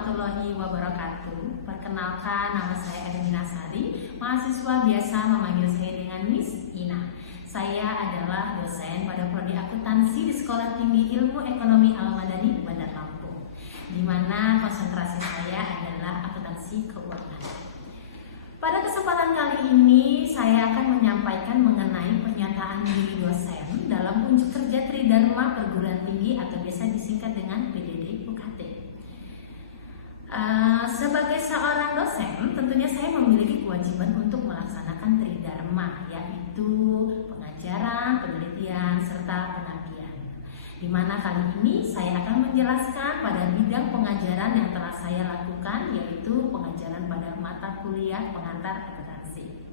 warahmatullahi wabarakatuh. Perkenalkan, nama saya Ermina Sari. Mahasiswa biasa memanggil saya dengan Miss Ina. Saya adalah dosen pada prodi akuntansi di Sekolah Tinggi Ilmu Ekonomi Al-Madani, Bandar Lampung, di mana konsentrasi saya adalah akuntansi keuangan. Pada kesempatan kali ini, saya akan menyampaikan mengenai pernyataan diri dosen dalam unjuk kerja Tridharma Perguruan Tinggi atau biasa disingkat dengan PDD UKT. Sebagai seorang dosen, tentunya saya memiliki kewajiban untuk melaksanakan Tridharma, yaitu pengajaran, penelitian, serta pengabdian. Di mana kali ini saya akan menjelaskan pada bidang pengajaran yang telah saya lakukan, yaitu pengajaran pada mata kuliah pengantar akuntansi.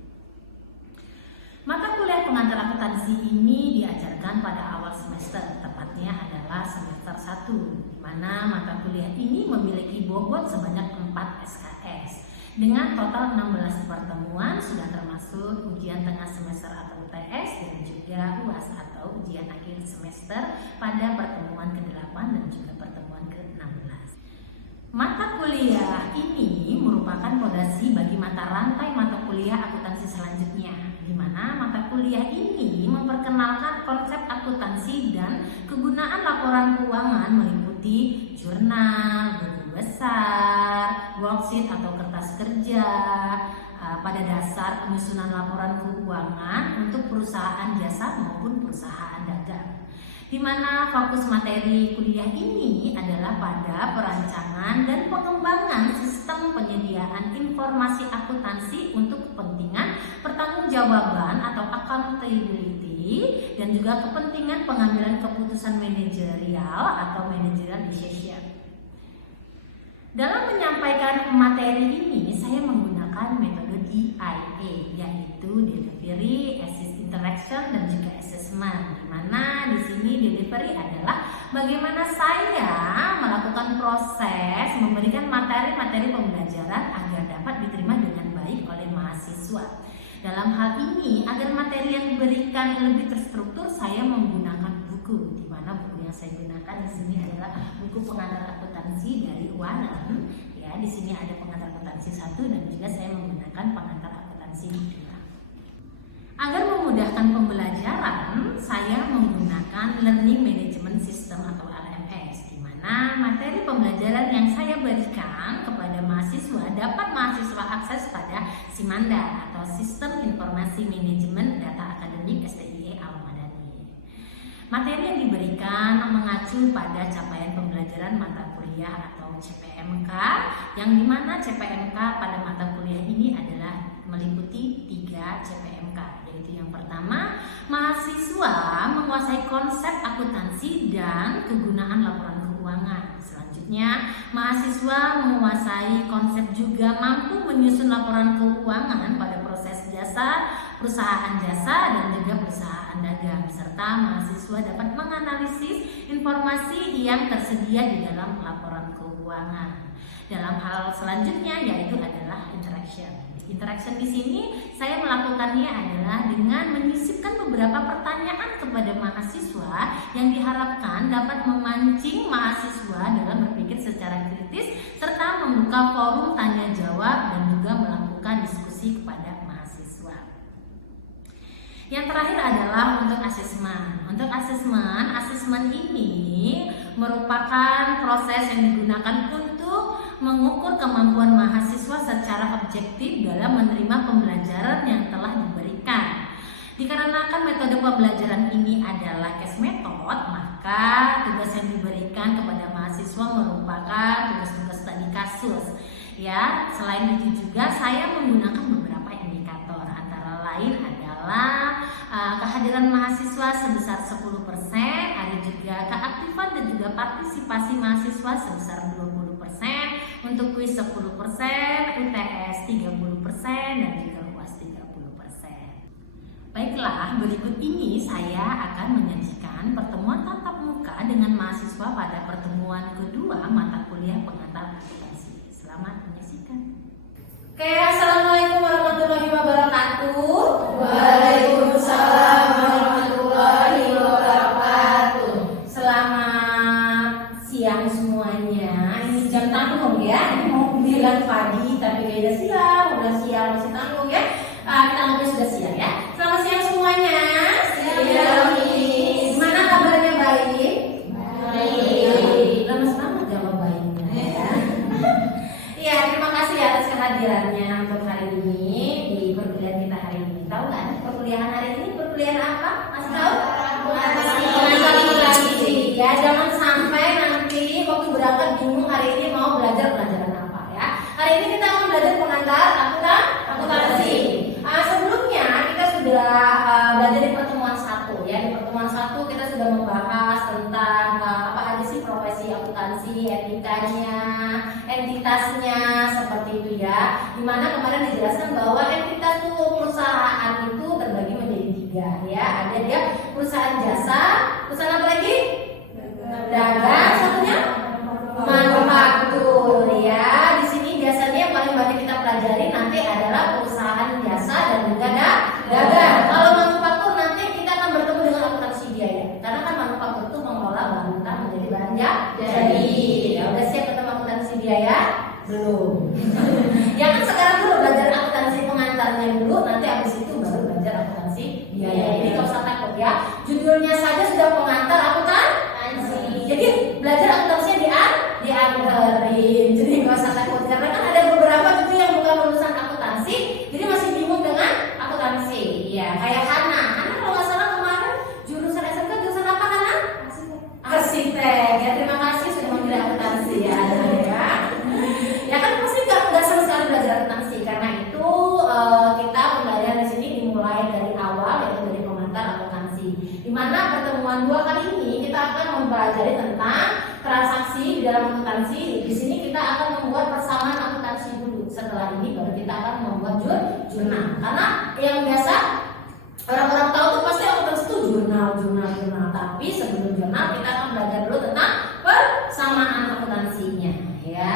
Mata kuliah pengantar akuntansi ini diajarkan pada awal semester, tepatnya adalah semester 1, di mana mata kuliah ini memiliki bobot sebanyak 4 SKS. Dengan total 16 pertemuan, sudah termasuk ujian tengah semester atau UTS dan juga UAS atau ujian akhir semester pada pertemuan ke-8 dan juga pertemuan ke-16. Mata kuliah ini merupakan fondasi bagi mata rantai mata kuliah akuntansi selanjutnya, di mana mata kuliah ini memperkenalkan konsep akuntansi dan kegunaan laporan keuangan meliputi jurnal, buku besar, worksheet atau kertas kerja, pada dasar penyusunan laporan keuangan untuk perusahaan jasa maupun perusahaan dagang. Di mana fokus materi kuliah ini adalah pada perancangan dan pengembangan sistem penyediaan informasi akuntansi untuk kepentingan pertanggungjawaban atau accountability dan juga kepentingan pengambilan keputusan manajerial atau managerial decision. Dalam menyampaikan materi ini, saya menggunakan metode DIA, yaitu Delivery, Assist Interaction, dan juga Assessment. Di mana di sini delivery adalah bagaimana saya melakukan proses memberikan materi-materi pembelajaran agar dapat diterima dengan baik oleh mahasiswa. Dalam hal ini, agar materi yang diberikan lebih terstruktur, saya menggunakan buku, di mana buku yang saya gunakan di sini adalah buku pengantar akuntansi dari Wanan. Ya, di sini ada pengantar akuntansi 1 dan juga saya menggunakan pengantar akuntansi 2. Agar memudahkan pembelajaran, saya menggunakan Learning Management System atau LMS, di mana materi pembelajaran yang saya berikan kepada mahasiswa dapat mahasiswa akses pada SIMANDA atau Sistem Informasi Manajemen Data Akademik STIE Al-Madani. Materi yang diberikan mengacu pada capaian pembelajaran mata kuliah atau CPMK, yang dimana CPMK pada mata kuliah ini adalah meliputi 3 CPMK, yaitu yang pertama, mahasiswa menguasai konsep akuntansi dan kegunaan laporan keuangan. Selanjutnya, mahasiswa menguasai konsep juga mampu menyusun laporan keuangan pada proses jasa, perusahaan jasa, dan juga perusahaan dagang, serta mahasiswa dapat menganalisis informasi yang tersedia di dalam laporan keuangan. Dalam hal selanjutnya yaitu adalah interaction. Interaction di sini saya melakukannya adalah dengan menyisipkan beberapa pertanyaan kepada mahasiswa yang diharapkan dapat memancing mahasiswa dalam berpikir secara kritis serta membuka forum tanya jawab dan juga melakukan diskusi kepada mahasiswa. Yang terakhir adalah untuk asesmen. Untuk asesmen ini merupakan proses yang digunakan untuk mengukur kemampuan mahasiswa secara objektif dalam menerima pembelajaran yang telah diberikan. Dikarenakan metode pembelajaran ini adalah case method, maka tugas yang diberikan kepada mahasiswa merupakan tugas-tugas studi kasus. Ya, selain itu juga saya menggunakan beberapa indikator, antara lain adalah kehadiran mahasiswa sebesar 10%, ada juga keaktifan dan juga partisipasi mahasiswa sebesar 20%, untuk kuis 10%, UTS 30%, dan juga UAS 30%. Baiklah, berikut ini saya akan menyajikan pertemuan tatap muka dengan mahasiswa pada pertemuan kedua mata kuliah pengantar akuntansi. Selamat menyaksikan. Oke, assalamualaikum warahmatullahi wabarakatuh. Waalaikumsalam warahmatullahi wabarakatuh. Selamat siang semuanya. Ini jam tanggung ya. apa? Masih tahu? Pengantar akuntansi. Ya, jangan sampai nanti waktu berangkat bingung hari ini mau belajar pelajaran apa ya. Hari ini kita akan belajar pengantar akuntansi. Sebelumnya kita sudah belajar di pertemuan 1 ya. Di pertemuan 1 kita sudah membahas tentang apa aja sih profesi akuntansi, etikanya, entitasnya seperti itu ya. Dimana kemarin dijelaskan bahwa entitas itu perusahaan itu terbagi menjadi 3 ya. Ada dia perusahaan jasa, perusahaan apa lagi? Dagang, satunya manufaktur ya. Di sini biasanya yang paling banyak kita pelajari nanti adalah perusahaan jasa dan juga dagang. Kalau manufaktur nanti kita akan bertemu dengan akuntansi biaya. Karena kan manufaktur itu mengelola bahan mentah menjadi bahan jadi. Ya udah siap ketemu akuntansi biaya? Belum. Ya kan sekarang dulu belajar akuntansi pengantarnya dulu, nanti habis itu baru belajar akuntansi biaya. Jadi nggak usah takut ya. Judulnya saja sudah pengantar akuntansi. Jadi belajar akuntansinya diantarin. Jadi nggak usah takut karena kan ada beberapa itu yang bukan lulusan akuntansi, jadi masih bingung dengan akuntansi. Ya kayak Hana kalau nggak salah kemarin jurusan SMK jurusan apa Hana? Arsitek. Ya terima kasih sudah memilih akuntansi ya. Ya kan pasti nggak sama sekali belajar akuntansi. Karena itu kita pembelajaran di sini dimulai dari awal yaitu dari pengantar akuntansi. Di mana pertemuan 2 kali ini kita akan mempelajari tentang transaksi di dalam akuntansi. Di sini kita akan membuat persamaan akuntansi dulu. Setelah ini baru kita akan membuat jurnal. Karena yang biasa orang-orang tahu tuh pasti akuntansi itu jurnal. Tapi sebelum jurnal kita akan belajar dulu tentang persamaan akuntansinya. Ya,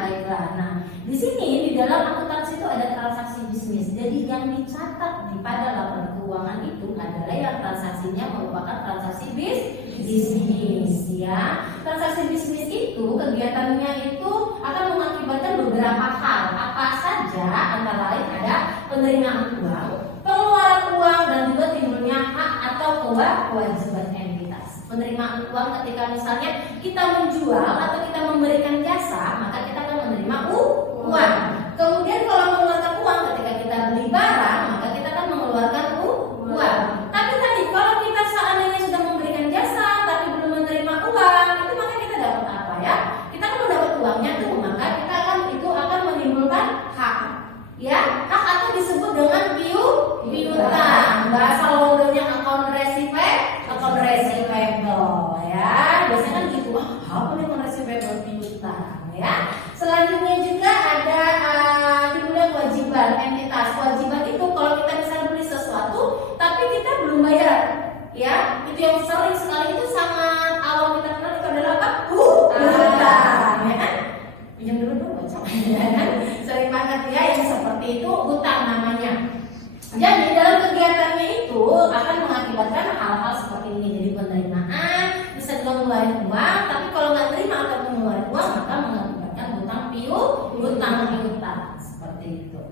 baiklah. Nah, di sini di dalam akuntansi itu ada transaksi bisnis. Jadi yang dicatat pada laporan keuangan itu adalah yang transaksinya merupakan transaksi bisnis. Ya, transaksi bisnis itu kegiatannya itu akan mengakibatkan beberapa hal. Apa saja? Antara lain ada penerimaan uang, pengeluaran uang, dan juga timbulnya hak atau kewajiban entitas. Penerimaan uang ketika misalnya kita menjual atau kita memberikan jasa, maka kita akan menerima uang. Kemudian kalau mengeluarkan uang ketika kita beli barang, maka kita akan mengeluarkan uang. Tapi tadi kalau kita seandainya sudah memberikan jasa tapi belum menerima uang, itu maka kita dapat apa ya? Kita akan mendapat uangnya tuh, maka kita akan menimbulkan hak. Ya, hak atau disebut dengan piutang. Bahasa Londonnya account receivable ya. Biasanya kan gitu. Apa nih account receivable piutang ya. Selanjutnya juga ada timbulnya kewajiban entitas. Kewajiban itu kalau kita misalnya beli sesuatu tapi kita belum bayar. Ya, itu yang sering sekali itu sangat awam kita kenal itu adalah apa? Hutang, ya kan? Pinjam dulu dong, bocah. Ya kan? Sering banget ya yang seperti itu hutang namanya. Jadi dalam kegiatannya itu akan mengakibatkan hal-hal seperti ini. Jadi penerimaan bisa juga mengeluarkan uang, tapi kalau nggak terima atau mengeluarkan uang maka mengakibatkan hutang piutang seperti itu.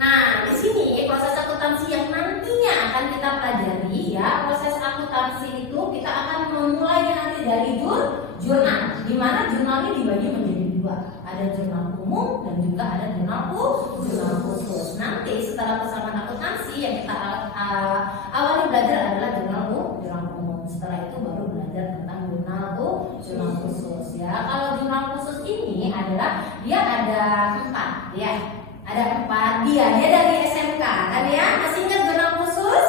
Nah, di sini proses akuntansi yang nantinya akan kita pelajari ya. Proses akuntansi itu kita akan memulainya nanti dari jurnal. Di mana jurnal ini dibagi menjadi 2. Ada jurnal umum dan juga ada jurnal khusus. Nanti setelah persamaan akuntansi yang kita awali belajar adalah jurnal umum. Setelah itu baru belajar tentang jurnal khusus ya. Kalau jurnal khusus ini adalah dia ada 4 ya. Ada 4 dia dari SMK kan ya. Masih ingat jurnal khusus?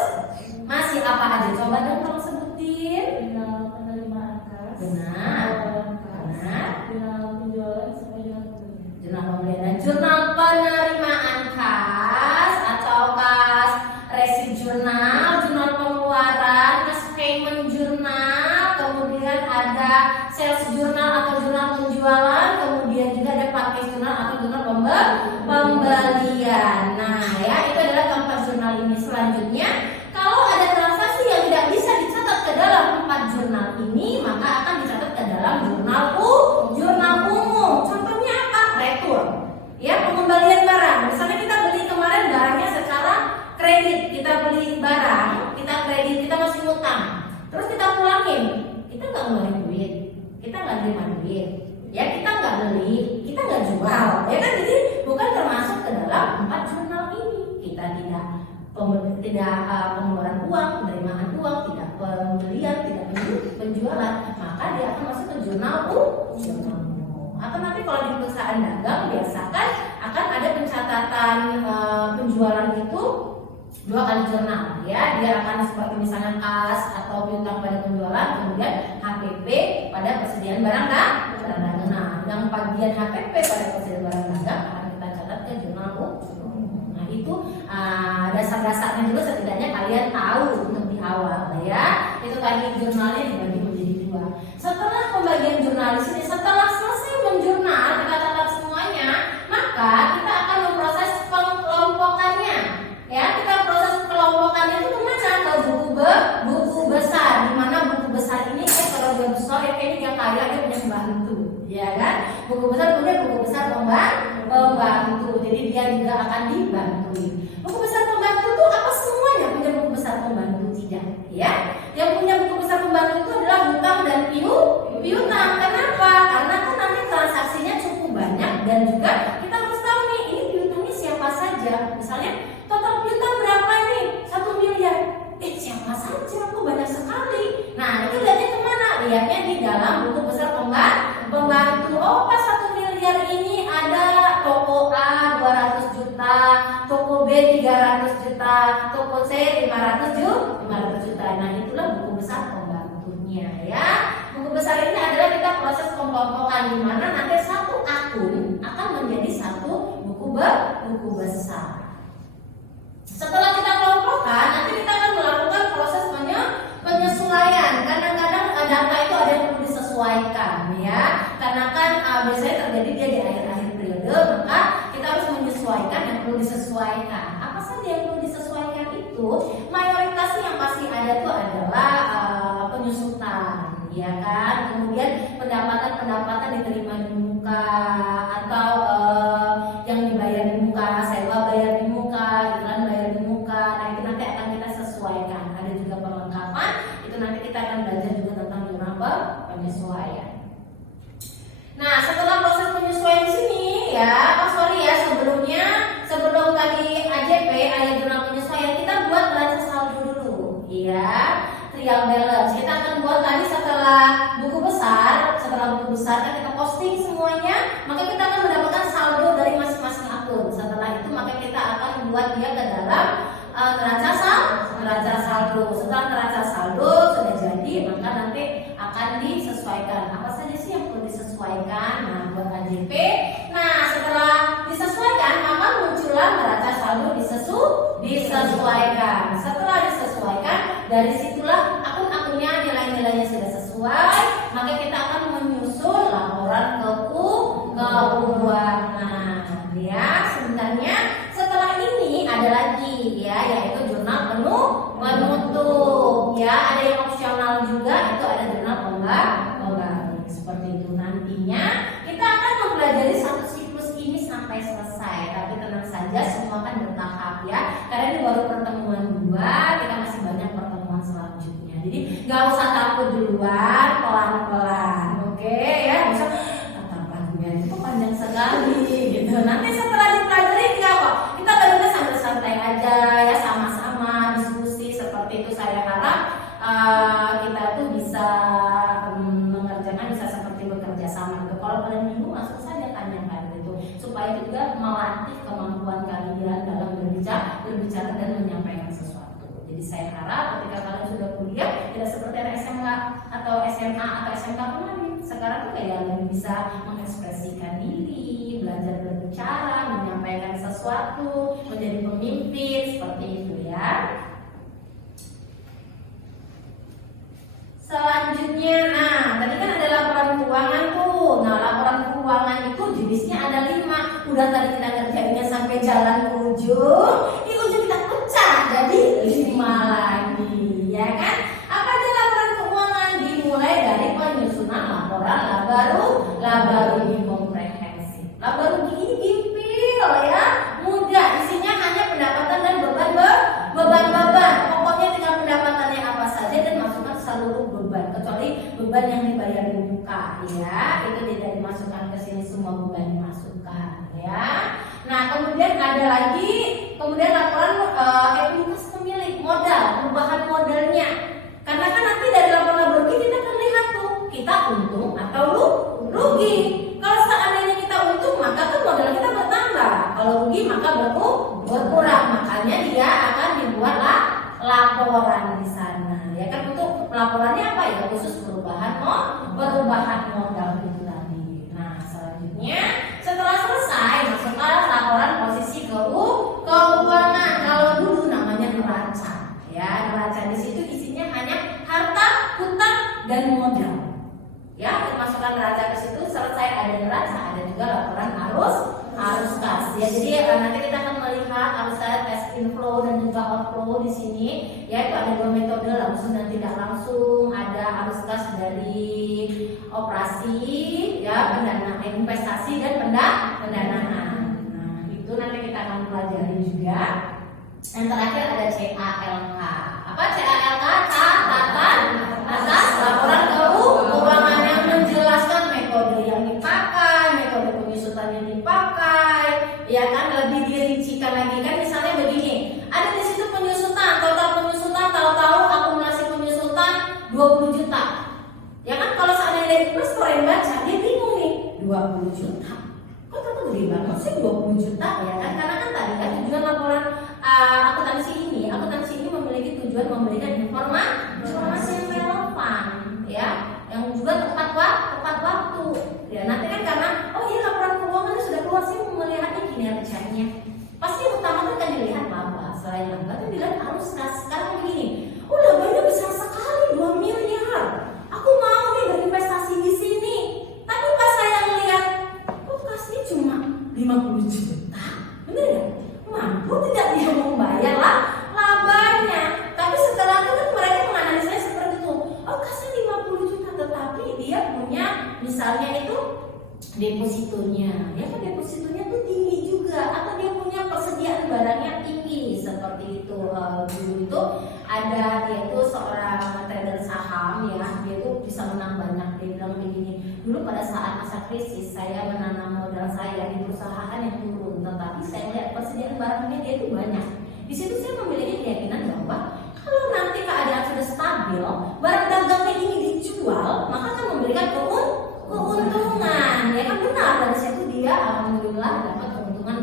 Masih apa aja? Coba dong tolong sebutin. Jurnal penerimaan kas. Benar. Jurnal penjualan sampai jurnal pembelian. Jurnal pembelian dan jurnal penerimaan kas atau kas receipt jurnal, jurnal pengeluaran, kas payment jurnal, kemudian ada sales jurnal atau jurnal penjualan, kemudian juga ada purchase jurnal atau jurnal pembelian. Nah, ya itu adalah keempat jurnal ini. Selanjutnya, kalau ada transaksi yang tidak bisa dicatat ke dalam 4 jurnal ini, maka akan dicatat ke dalam jurnal umum. Contohnya apa? Retur. Ya, pengembalian barang. Misalnya kita beli kemarin barangnya secara kredit, kita beli barang, kita kredit, kita masih ngutang. Terus kita pulangin, kita nggak ngeluarin duit, kita nggak terima duit. Ya kita nggak beli, kita nggak jual, ya kan? Jadi bukan termasuk ke dalam 4 jurnal ini. Kita tidak pengeluaran uang, penerimaan uang, tidak pembelian, tidak penjualan, maka dia akan masuk ke jurnal umum. Atau nanti kalau di perusahaan dagang biasakan akan ada pencatatan penjualan itu 2 kali jurnal, ya. Dia akan seperti misalnya kas atau piutang pada penjualan, kemudian HPP pada persediaan barang dagangan. Nah, yang bagian HPP pada persediaan barang dagang akan kita catat ke jurnal umum. Nah, itu dasar-dasarnya juga setidaknya kalian tahu untuk di awal, ya. Itu tadi jurnalnya dibagi menjadi 2. Setelah pembagian jurnal di sini, setelah selesai menjurnal, kita catat semuanya, maka kita akan memproses pengelompokannya. Ya, kita proses kelompokannya itu kemana? Ke buku besar. Di mana buku besar ini kalau dia besar ya kayaknya dia kaya, dia punya pembantu, ya kan? Buku besar kemudian buku besar pembantu. Jadi dia juga akan dibantu. Buku besar pembantu itu apa semuanya punya buku besar pembantu? Tidak, ya. Yang punya buku besar pembantu itu adalah hutang dan piutang. Kenapa? Karena kan nanti transaksinya cukup banyak dan juga kita harus tahu nih ini piutangnya siapa saja. Misalnya total piutang berapa nih? 1 miliar. Siapa saja? Kok banyak sekali. Nah, itu lihatnya kemana? Lihatnya di dalam buku besar pembantu. Oh, pas 1 miliar ini ada toko A 200 juta, toko B 300 juta, toko C 500 juta. Nah, itulah buku besar pembantunya, ya. Buku besar ini adalah kita proses pengelompokan di mana nanti satu akun akan menjadi satu buku besar. Setelah kita kelompokkan, nanti kita akan melakukan proses penyesuaian. Kadang-kadang data itu ada yang perlu disesuaikan, ya. Karena kan biasanya terjadi dia di akhir-akhir periode, maka kita harus menyesuaikan yang perlu disesuaikan. Apa saja yang perlu disesuaikan itu? Mayoritasnya yang pasti ada itu adalah penyusutan, ya kan. Kemudian pendapatan diterima di muka atau yang dibayar di muka, sewa bayar di muka, iklan bayar di muka. Nah, itu nanti akan kita sesuaikan. Ada juga perlengkapan, itu nanti kita akan belajar juga tentang jurnal penyesuaian. Nah, setelah proses penyesuaian di sini, ya, sebelum tadi AJP, ada jurnal penyesuaian, kita buat neraca saldo dulu, ya, trial balance. Kita akan buat tadi setelah buku besar kan kita posting semuanya, maka kita akan mendapatkan saldo dari masing-masing akun. Setelah itu maka kita akan buat dia ke dalam neraca saldo. Setelah neraca saldo sudah jadi, maka nanti akan disesuaikan. Apa saja sih yang perlu disesuaikan? Nah, buat AJP. Nah, setelah disesuaikan, maka muncullah neraca saldo disesuaikan. Setelah disesuaikan, dari situlah akun-akunnya nilai-nilainya sudah sesuai, maka kita akan menyusun laporan keuangan. Ya, sebenarnya setelah ini ada lagi, ya, yaitu jurnal penutup. Ya, ada yang opsional juga, itu ada jurnal pembalik. Seperti itu nantinya kita akan mempelajari satu siklus ini sampai selesai. Tapi tenang saja, semua kan bertahap, ya. Karena ini baru pertemuan 2, kita masih banyak pertemuan selanjutnya. Jadi nggak usah takut duluan, pelan-pelan, oke, ya. Bisa itu panjang sekali, gitu. Nanti setelah dipelajari nggak kok, kita belajar santai-santai aja, ya, sama-sama diskusi seperti itu. Saya harap kita tuh bisa mengerjakan, bisa seperti bekerja sama. Gitu. Kalau kalian bingung, langsung saja tanyakan, gitu, supaya juga melatih kemampuan kalian dalam berbicara dan menyampaikan sesuatu. Jadi saya harap ketika kalian sudah kuliah tidak seperti anak SMK atau SMA atau SMK kemarin. Sekarang tuh kayak lebih bisa mengekspresikan diri, belajar berbicara, menyampaikan sesuatu, menjadi pemimpin, seperti itu, ya. Selanjutnya, nah, tadi kan ada laporan keuangan tuh. Nah, laporan keuangan itu jenisnya ada 5. Udah tadi kita ngerjainnya sampai jalan ke ujung, di ujung kita pecah jadi 5 lagi, ya kan? Apa aja laporan keuangan? Dimulai dari penyusunan laporan laba rugi komprehensif. Laba rugi ini gimpil, ya, mudah. Isinya hanya pendapatan dan beban. Pokoknya tinggal pendapatannya apa saja dan masukkan seluruh beban, kecuali beban yang dibayar di muka, ya, itu tidak dimasukkan ke sini, semua beban dimasukkan, ya. Nah, kemudian ada lagi laporan laporannya apa ya? Khusus perubahan modal itu tadi. Nah, selanjutnya setelah selesai masuklah laporan posisi keuangan. Kalau dulu namanya neraca. Ya, neraca di situ isinya hanya harta, hutang, dan modal. Ya, masukkan neraca ke situ, selesai ada neraca, ada juga laporan arus kas. Ya, jadi nanti kita akan melihat arus kas, cash inflow dan juga outflow di sini. Ya, itu ada 2 metode, langsung dan tidak langsung. Ada arus kas dari operasi, ya, pendanaan, investasi dan pendanaan. Nah, itu nanti kita akan pelajari juga. Yang terakhir ada CALK. Apa CALK? Catatan atas laporan keuangan yang menjelaskan metode yang dipakai, metode penyusutan yang dipakai, ya kan, lebih dirincikan lagi kan. Misalnya begini, ada di situ penyusutan, total penyusutan, tahu-tahu akumulasi penyusutan 20 juta. Ya kan, kalau seandainya investor yang baca, dia bingung nih, 20 juta. Kok ternyata gede banget sih 20 juta, ya kan? Karena kan tadi kan tujuan laporan akuntansi ini memiliki tujuan memberikan informasi yang relevan, ya, yang juga tepat waktu. Ya, nanti kan karena oh iya laporan keuangannya sudah keluar, sih melihatnya kinerjanya. Pasti yang utama kan dilihat laba. Selain laba kan dilihat arus kas. Sekarang begini, oh labanya besar sekali 2 miliar. Aku mau nih berinvestasi di sini. Tapi pas saya lihat, kok kasnya cuma 50 juta. Bener ya? Mampu tidak dia membayar lah labanya. Tapi setelah itu kan mereka menganalisanya seperti itu. Oh kasnya 50 juta, tetapi dia punya misalnya itu depositonya. Ya kan depositonya tuh tinggi juga. Atau dia punya persediaan barangnya tinggi. Seperti itu. Dulu itu ada, dia itu seorang trader saham, ya. Dia itu bisa menang banyak. Dia bilang begini, dulu pada saat masa krisis saya menanam modal saya di perusahaan yang turun, tetapi saya lihat persediaan barangnya dia itu banyak. Di situ saya memiliki keyakinan bahwa kalau nanti keadaan sudah stabil, barang dagangnya ini dijual, maka akan memberikan keuntungan. Ya kan, benar, dari situ dia alhamdulillah dapat keuntungan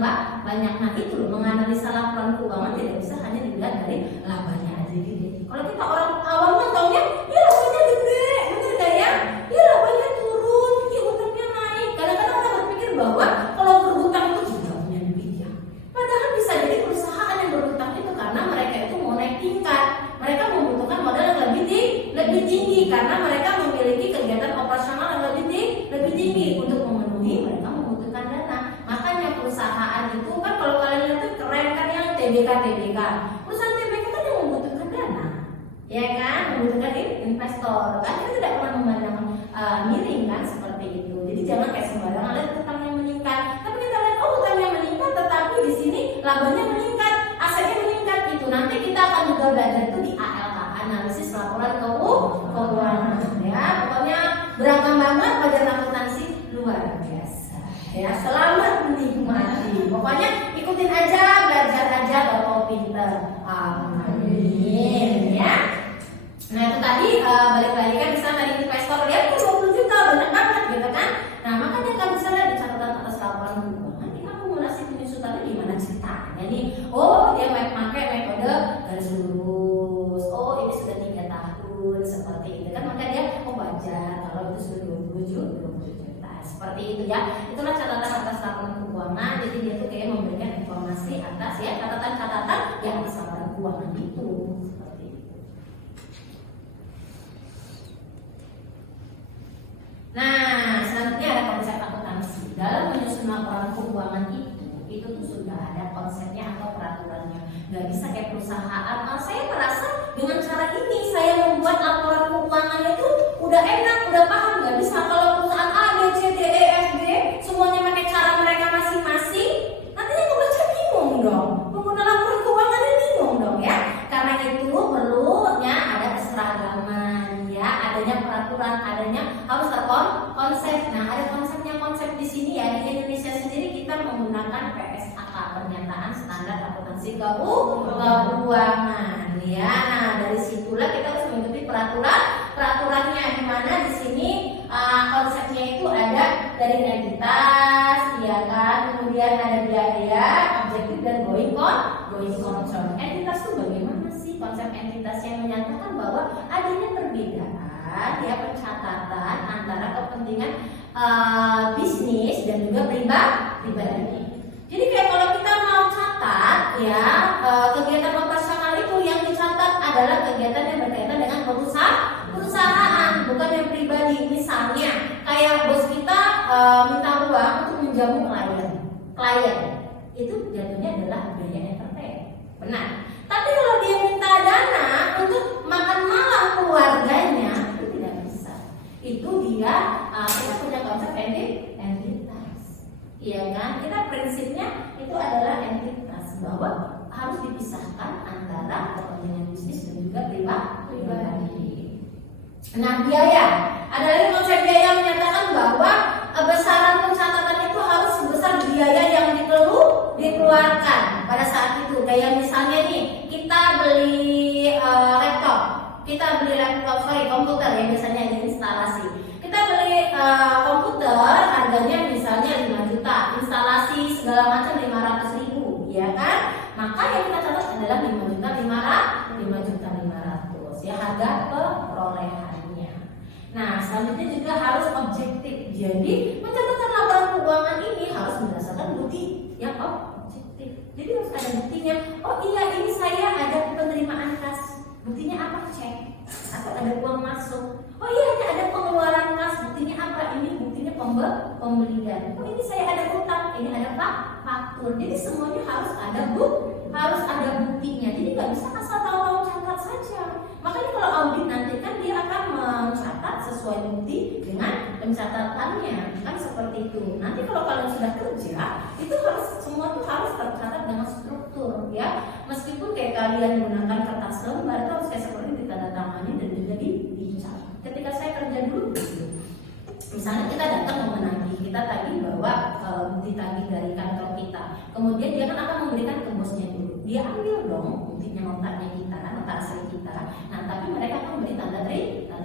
banyak. Nah itu loh, menganalisa laporan keuangan tidak bisa hanya dilihat dari labanya aja gitu. Kalau kita orang awam kan taunya, ya labanya gede, bener gak ya? Ya labanya turun, ya utangnya naik. Kadang-kadang kita berpikir bahwa kalau berhutang itu tidak punya duit ya. Padahal bisa jadi perusahaan yang berhutang itu karena mereka itu mau naik tingkat. Mereka membutuhkan modal yang lebih tinggi karena mereka memiliki kegiatan operasional yang lebih tinggi. Untuk memenuhi mereka membutuhkan dana. Makanya perusahaan itu kan kalau kalian lihat itu keren kan, yang TBK. Perusahaan TBK kan yang membutuhkan dana, ya kan, membutuhkan investor. Kan kita tidak pernah memandang miring kan seperti itu. Jadi jangan kayak sembarangan lihat hutangnya meningkat. Tapi kita lihat oh hutangnya meningkat, tetapi di sini labanya meningkat, asetnya meningkat. Itu nanti kita akan juga belajar itu di ALK, analisis laporan keuangan. Ya, pokoknya beragam banget pelajaran akuntansi, luar biasa. Ya, selamat menikmati. Pokoknya ikutin aja, belajar aja, bapak pinter. Amin. Ya. Nah itu tadi balik lagi kan, misalnya tadi investor dia punya 20 juta, banyak banget gitu kan. Nah maka dia kan bisa lihat di catatan atas laporan keuangan, ini akumulasi penyusutannya gimana ceritanya nih. Oh dia pakai metode garis lurus. Oh ini sudah 3 tahun seperti itu kan, maka dia wajar kalau itu sudah 20 juta seperti itu ya. Itulah catatan atas laporan keuangan. Jadi dia tuh kayak memberikan informasi atas ya catatan-catatan yang atas laporan keuangan itu. Nah, selanjutnya ada konsep akuntansi. Dalam menyusun laporan keuangan itu tuh sudah ada konsepnya atau peraturannya. Gak bisa kayak perusahaan. Saya merasa dengan cara ini saya membuat laporan keuangannya itu udah enak, udah paham. Gak bisa kalau perusahaan A, B, C, D, E, F, G semuanya pakai cara mereka masing-masing. Nantinya membaca bingung dong. Pengguna laporan keuangannya bingung dong ya. Karena itu perlunya ada keseragaman ya, adanya peraturan, adanya harus konsep. Nah, ada konsep di sini ya. Di Indonesia sendiri kita menggunakan PSAK, pernyataan standar akuntansi keuangan ya. Nah, dari situlah kita harus mengikuti peraturannya, di mana di sini konsepnya itu ada dari entitas, ya kan, kemudian ada biaya, objektif dan going concern. Entitas itu bagaimana sih konsep entitas? integritasnya menyatakan bahwa adanya perbedaan ya pencatatan antara kepentingan bisnis dan juga pribadi. Jadi kayak kalau kita mau catat ya kegiatan operasional itu yang dicatat adalah kegiatan yang berkaitan dengan perusahaan, bukan yang pribadi. Misalnya kayak bos kita minta uang untuk menjamu klien, itu jatuhnya adalah biaya entertain, benar. Tapi kalau dia minta dana untuk makan malam keluarganya, itu tidak bisa. Itu dia kita punya konsep entitas, iya kan? Kita prinsipnya itu adalah entitas bahwa harus dipisahkan antara kepentingan bisnis dan juga pribadi. Nah, biaya. Ada lagi konsep biaya yang menyatakan bahwa besaran pencatatan itu harus sebesar biaya yang dikeluarkan pada saat itu. Kayak misalnya nih, kita beli komputer ya biasanya instalasi. Kita beli komputer harganya misalnya 5 juta, instalasi segala macam 500.000, ya kan? Maka yang kita catat adalah 5.500.000 ya harga perolehannya. Nah, selanjutnya juga harus objektif. Jadi, pencatatan laporan keuangan ini harus berdasarkan bukti yang objektif. Jadi harus ada buktinya. Oh iya, ini saya ada penerimaan kas. Buktinya apa? Cek. Atau ada uang masuk. Oh iya, ini ada pengeluaran kas. Buktinya apa? Ini buktinya pembelian. Oh ini saya ada utang. Ini ada faktur. Jadi semuanya harus ada buktinya. Jadi nggak bisa asal tahu-tahu catat saja. Makanya kalau audit nanti kan dia akan mencatat sesuai bukti dengan pencatatannya, kan seperti itu. Nanti kalau kalian sudah kerja, itu semua tuh harus tercatat dengan struktur ya. Meskipun kayak kalian menggunakan kertas lembar itu harus kayak seperti ditandatangani dan juga dicap. Ketika saya kerja dulu, misalnya kita datang mau menagih, kita tagih bahwa ditagih dari kantor kita, kemudian dia kan akan memberikan ke bosnya dulu. Dia ambil dong buktinya notarnya kita, notar asli kita. Nah, tapi mereka kan memberi tanda terima.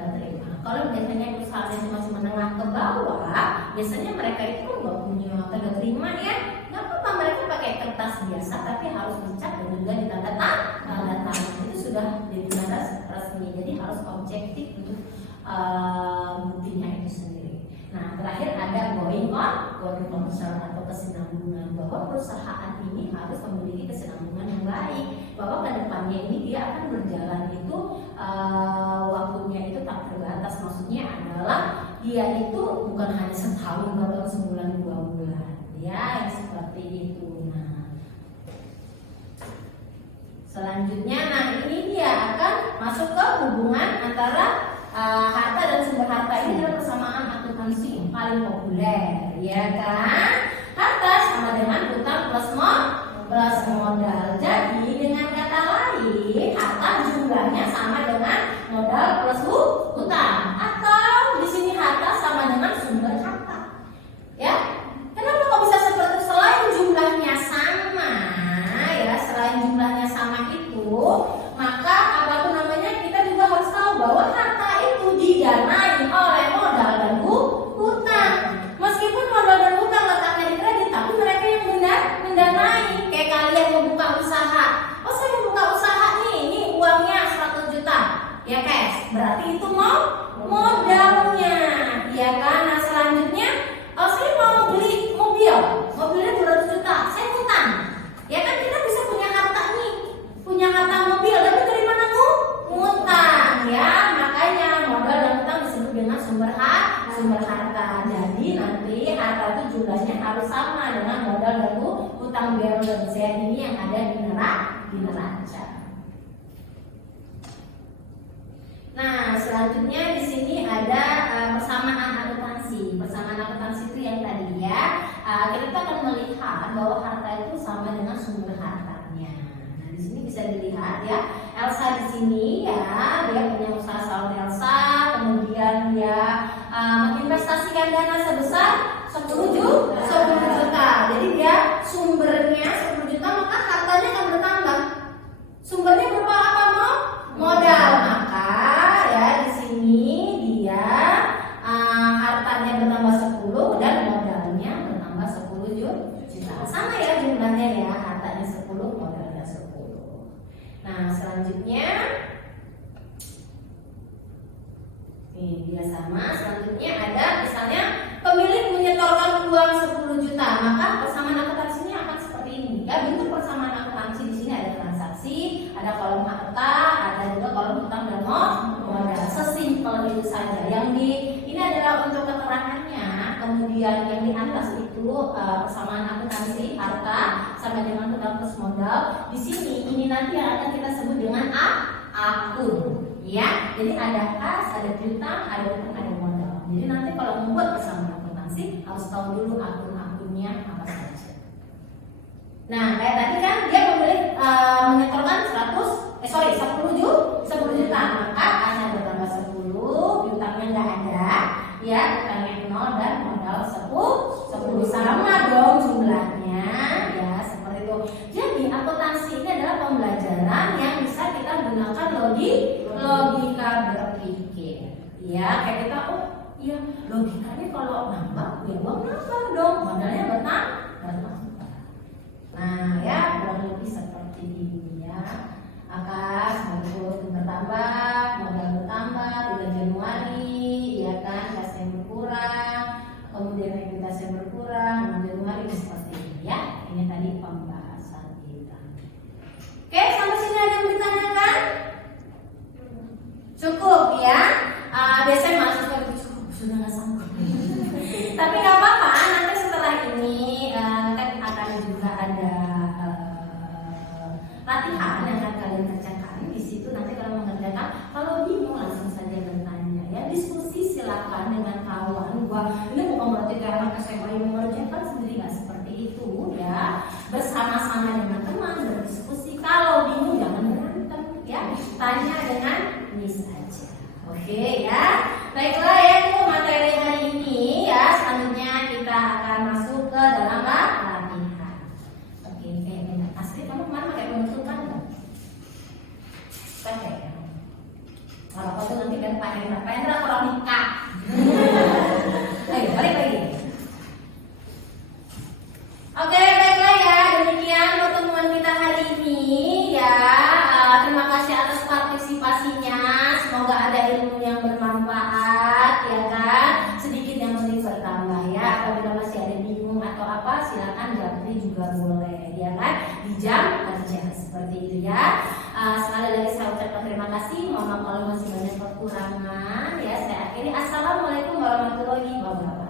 Kalau biasanya perusahaan itu masih menengah ke bawah, biasanya mereka itu nggak punya tanda terima ya. Nggak apa-apa, mereka pakai kertas biasa, tapi harus dicap dan juga ditanda tangan. Itu sudah jadi tanda resmi. Jadi harus objektif untuk buktinya itu sendiri. Nah, terakhir ada going concern atau kesinambungan, bahwa perusahaan ini harus memiliki kesinambungan yang baik, bahwa kedepannya ini dia akan berjalan itu waktunya itu tak terbatas. Maksudnya adalah dia itu bukan hanya setahun atau sebulan 2 bulan ya, yang seperti itu. Nah, selanjutnya, ini dia akan masuk ke hubungan antara harta dan sumber harta. Ini adalah persamaan akuntansi yang paling populer, ya kan? Harta sama dengan utang plus modal. Jadi dengan kata lain, harta jumlahnya sama dengan modal plus utang. Atau di sini harta sama dengan sumber harta. Ya, kenapa kok bisa seperti itu? Selain jumlahnya sama, ya selain jumlahnya sama itu, maka apapun namanya kita juga harus tahu bahwa harta itu didanai oleh modal dan hutang. Meskipun modal dan hutang letaknya di kredit, tapi mereka yang mendanai. Kayak kalian membuka usaha. Oh, saya membuka usaha nih, ini uangnya 100 juta. Ya cash, berarti itu modalnya. Ya kan? Nah, selanjutnya, oh saya mau beli mobilnya 200 juta. Saya hutang. Ya kan, kita bisa punya harta nih. Punya harta mobil, tapi dari mana ngutang ya. Makanya modal dan hutang disebut dengan sumber harta. Jadi nanti harta itu jumlahnya harus sama dengan modal dan hutang biar ini yang ada di neraca. Nah, selanjutnya di sini ada persamaan akuntansi. Persamaan akuntansi itu yang tadi ya. Kita akan melihat bahwa harta itu sama dengan sumber hartanya. Nah, di sini bisa dilihat ya. Elsa di sini ya, dia punya usaha salon Elsa, kemudian dia menginvestasikan dana sebesar 10 juta. Jadi dia sumbernya 10 juta, maka hartanya akan bertambah. Sumbernya berupa apa? Modal. Maka ya di sini dia hartanya bertambah 10 dan modalnya bertambah 10 juta. Sama ya jumlahnya ya, hartanya 10, modalnya 10. Nah, selanjutnya Ya sama. Selanjutnya ada misalnya pemilik menyetorkan uang 10 juta, maka persamaan akuntansinya akan seperti ini. Ya, bentuk persamaan akuntansi di sini ada transaksi, ada kolom akta, ada juga kolom hutang dan modal. Sesimpel itu saja. Yang ini adalah untuk keterangannya. Kemudian yang di atas itu persamaan akuntansi harta sama dengan hutang plus modal. Di sini ini nanti yang akan kita sebut dengan akun. Ya, jadi ada kas, ada piutang, ada hutang, ada modal. Jadi nanti kalau membuat persamaan akuntansi harus tahu dulu akun-akunnya apa saja. Nah, kayak tadi kan dia menyetorkan 10 juta, maka kasnya bertambah 10, piutangnya nggak ada, ya, hutangnya 0 dan modal 10 sama dong jumlahnya, ya seperti itu. Jadi akuntansi ini adalah pembelajaran yang bisa kita gunakan logika berpikir, ya kayak kita iya logikanya kalau nambah ya uang nambah dong, modalnya bertambah. Nah ya kurang lebih seperti ini ya. Akas harus bertambah, modal bertambah 3 Januari, ya kan, kasnya berkurang, kemudian ekuitasnya berkurang 6 Januari seperti ini ya. Ini tadi pembahasan kita. Oke, sampai sini ada yang ditanyakan? Cukup ya. Biasanya mahasiswa itu cukup, sudah nggak sanggup. Tapi nggak apa-apa. Nanti setelah ini kan akan juga ada latihan yang akan kalian kerjakan. Di situ nanti kalau mengerjakan, kalau bingung langsung saja bertanya. Ya diskusi silakan dengan kawan. Wah, ini bukan berarti kayak anak SMA yang mengerjakan sendiri, nggak seperti itu ya. Bersama-sama dengan teman berdiskusi. Kalau bingung jangan berantem ya. Tanya dengan Miss aja. Oke ya. Baiklah ya, itu materi hari ini ya. Selanjutnya kita akan masuk ke dalam latihan. Oke, Astrid, kamu kemarin pakai penutupan nggak? Pakai ya. Kalau apa tuh nanti kan Pak Hendra kalau nikah. Ayo balik lagi. Oke, baiklah ya. Demikian pertemuan kita hari ini ya. Terima kasih atas partisipasinya. Semoga ada ilmu yang bermanfaat ya kan. Sedikit yang penting bertambah ya. Apabila masih ada bingung atau apa, silakan japri juga boleh ya kan. Di jam kerja seperti itu ya. Sekali lagi saya ucapkan terima kasih. Mohon maaf kalau masih banyak kekurangan ya. Saya akhiri. Assalamualaikum warahmatullahi wabarakatuh.